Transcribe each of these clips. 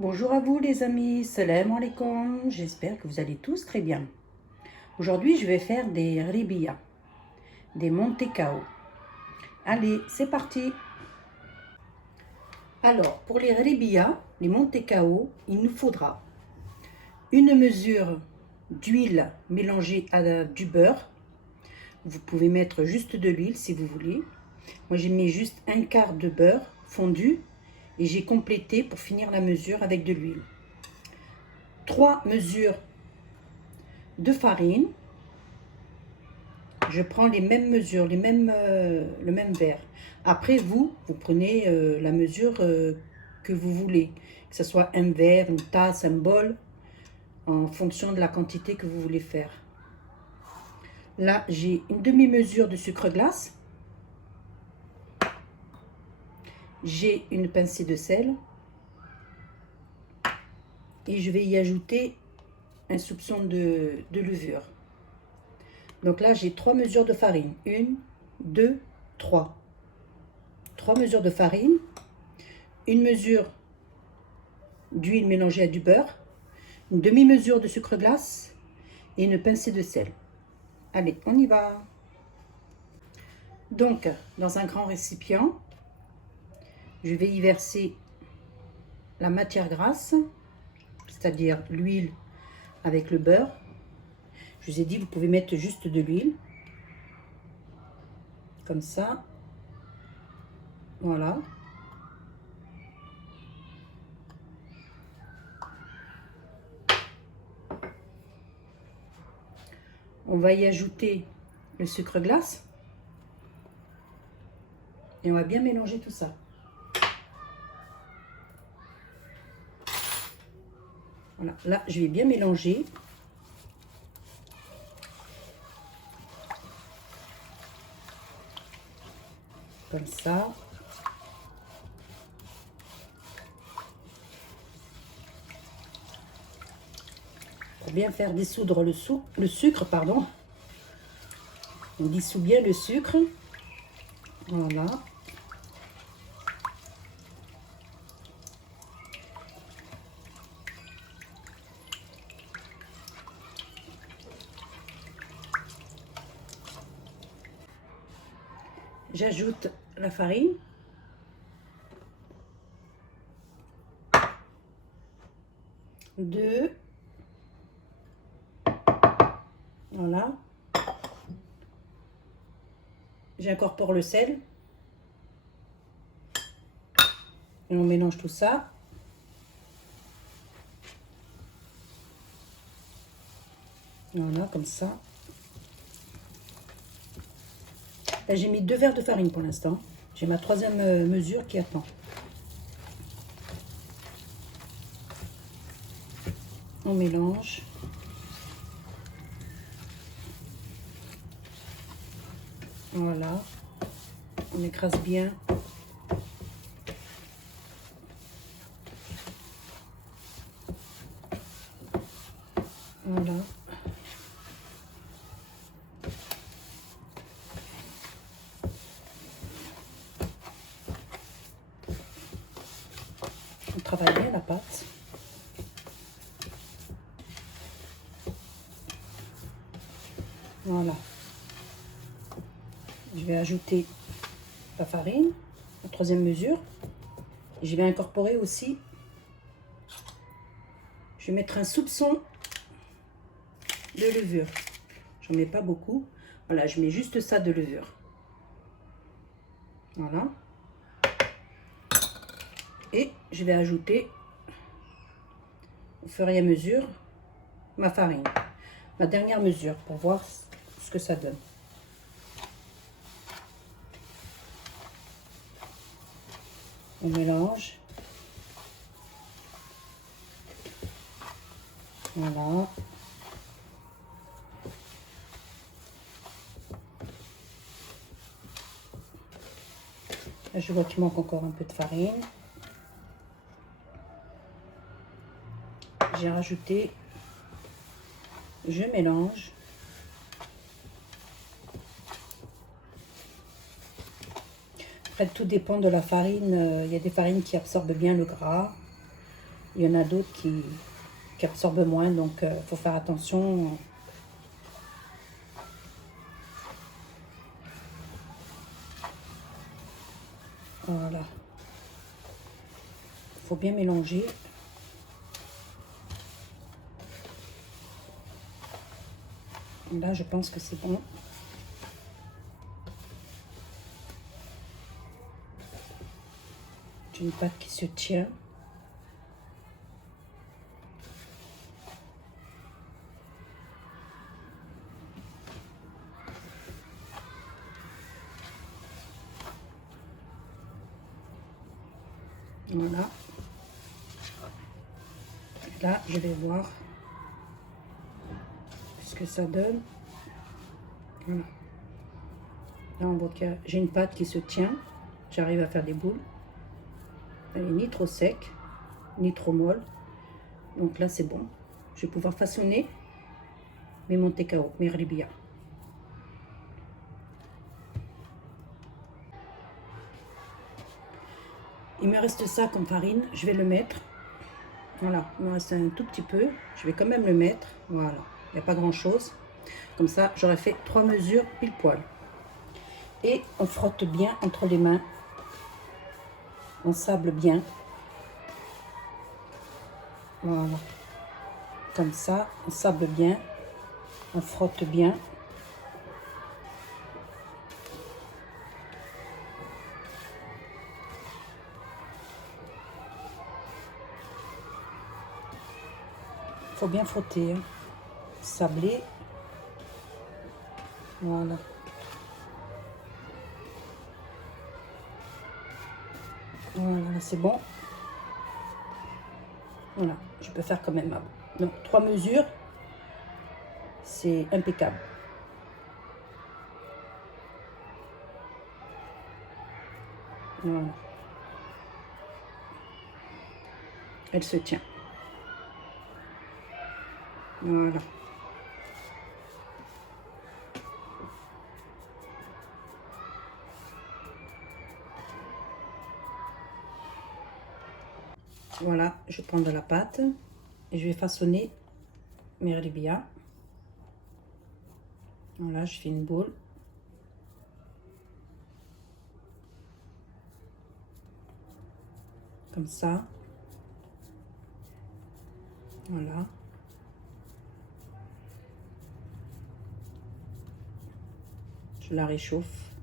Bonjour à vous les amis, salam alaikum, j'espère que vous allez tous très bien. Aujourd'hui je vais faire des ribia, des mantecao. Allez, c'est parti. Alors pour les ribia, les mantecao, il nous faudra une mesure d'huile mélangée à du beurre. Vous pouvez mettre juste de l'huile si vous voulez. Moi j'ai mis juste un quart de beurre fondu et j'ai complété pour finir la mesure avec de l'huile. 3 mesures de farine. Je prends les mêmes mesures, le même verre. Après, vous prenez la mesure que vous voulez. Que ce soit un verre, une tasse, un bol, en fonction de la quantité que vous voulez faire. Là, j'ai une demi-mesure de sucre glace. J'ai une pincée de sel. Et je vais y ajouter un soupçon de levure. Donc là, j'ai 3 mesures de farine. 1, 2, 3. 3 mesures de farine. Une mesure d'huile mélangée à du beurre, une demi-mesure de sucre glace et une pincée de sel. Allez, on y va. Donc, dans un grand récipient, je vais y verser la matière grasse, c'est-à-dire l'huile avec le beurre. Je vous ai dit, vous pouvez mettre juste de l'huile, comme ça. Voilà. On va y ajouter le sucre glace et on va bien mélanger tout ça. Voilà, là je vais bien mélanger. Comme ça. Pour bien faire dissoudre le sucre, pardon. On dissout bien le sucre. Voilà. J'ajoute la farine. Deux. Voilà. J'incorpore le sel. Et on mélange tout ça. Voilà, comme ça. Là, j'ai mis 2 verres de farine pour l'instant. J'ai ma 3e mesure qui attend. On mélange. Voilà. On écrase bien. Voilà. On travaille bien la pâte. Voilà. Je vais ajouter la farine, la 3e mesure. Et je vais incorporer aussi, je vais mettre un soupçon de levure. J'en mets pas beaucoup. Voilà, je mets juste ça de levure. Voilà. Et je vais ajouter au fur et à mesure ma farine. Ma dernière mesure pour voir ce que ça donne. On mélange. Voilà. Là, je vois qu'il manque encore un peu de farine. J'ai rajouté. Je mélange. Après, tout dépend de la farine. Il y a des farines qui absorbent bien le gras. Il y en a d'autres qui absorbent moins, donc il faut faire attention. Voilà. Il faut bien mélanger. Là, je pense que c'est bon. J'ai une pâte qui se tient. Voilà. Là, je vais voir ce que ça donne. Voilà. Là, on voit que j'ai une pâte qui se tient. J'arrive à faire des boules. Elle est ni trop sec, ni trop molle. Donc là, c'est bon. Je vais pouvoir façonner mes mantecao, mes ribia. Il me reste ça comme farine. Je vais le mettre. Voilà, il me reste un tout petit peu. Je vais quand même le mettre. Voilà, il n'y a pas grand-chose. Comme ça, j'aurais fait 3 mesures pile poil. Et on frotte bien entre les mains. On sable bien. Voilà. Comme ça, on sable bien. On frotte bien. Il faut bien frotter. Hein. Sabler. Voilà. Voilà, c'est bon. Voilà, je peux faire quand même. Donc, 3 mesures, c'est impeccable. Voilà. Elle se tient. Voilà. Voilà, je prends de la pâte et je vais façonner mes ribia. Voilà, je fais une boule. Comme ça. Voilà. Je la réchauffe.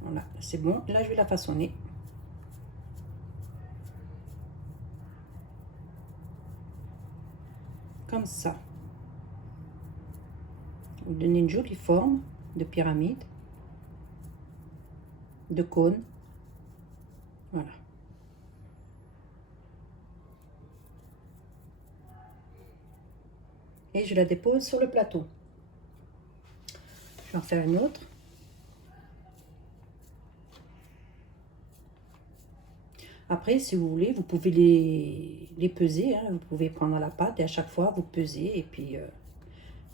Voilà, c'est bon. Là, je vais la façonner. Comme ça. Vous donnez une jolie forme de pyramide, de cône. Voilà. Et je la dépose sur le plateau. Je vais en faire une autre. Après, si vous voulez, vous pouvez les peser. Hein. Vous pouvez prendre la pâte et à chaque fois, vous pesez. Et puis,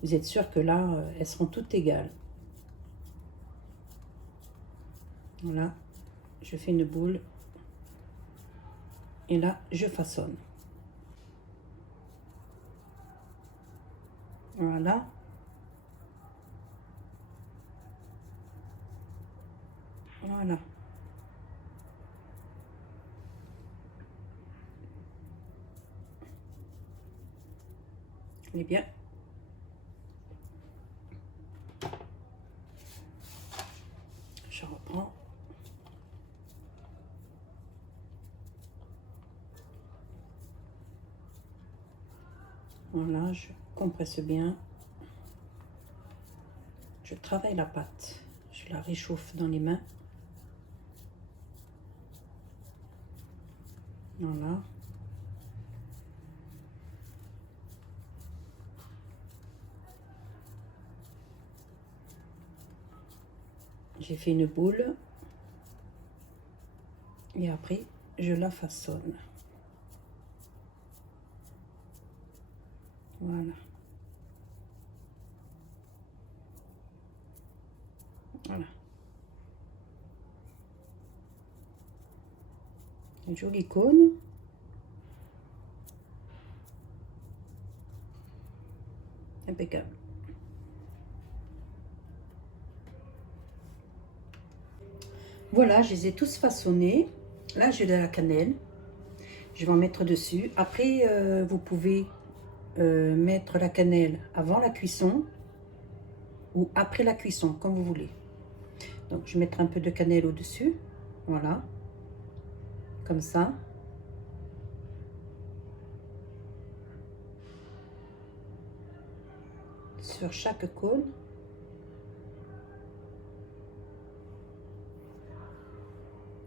vous êtes sûr que là, elles seront toutes égales. Voilà. Je fais une boule. Et là, je façonne. Voilà. Voilà. Elle est bien. Je reprends. Voilà, je compresse bien. Je travaille la pâte. Je la réchauffe dans les mains. Voilà. J'ai fait une boule. Et après, je la façonne. Voilà. Voilà. Une jolie cône. Impeccable. Voilà, je les ai tous façonnés. Là, j'ai de la cannelle. Je vais en mettre dessus. Après, vous pouvez mettre la cannelle avant la cuisson ou après la cuisson, comme vous voulez. Donc, je vais mettre un peu de cannelle au-dessus. Voilà. Comme ça. Sur chaque cône.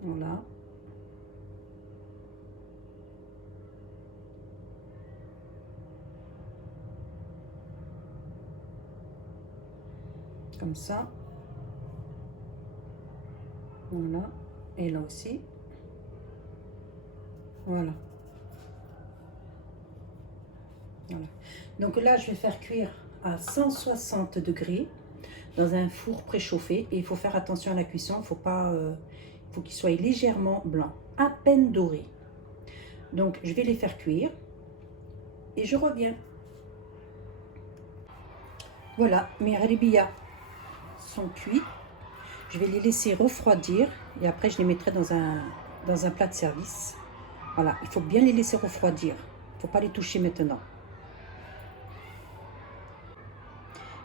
Voilà. Comme ça. Voilà. Et là aussi. Voilà. Voilà. Donc là, je vais faire cuire à 160 degrés dans un four préchauffé. Et il faut faire attention à la cuisson. Il faut pas, faut qu'il soit légèrement blanc, à peine doré. Donc, je vais les faire cuire et je reviens. Voilà, mes rébillas sont cuits. Je vais les laisser refroidir et après, je les mettrai dans un plat de service. Voilà, il faut bien les laisser refroidir. Il ne faut pas les toucher maintenant.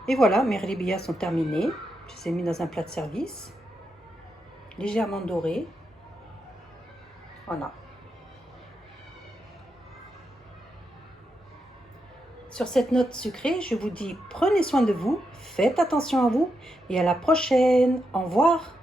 Et voilà, mes rébillas sont terminés. Je les ai mis dans un plat de service, légèrement dorés. Voilà. Sur cette note sucrée, je vous dis prenez soin de vous, faites attention à vous et à la prochaine. Au revoir.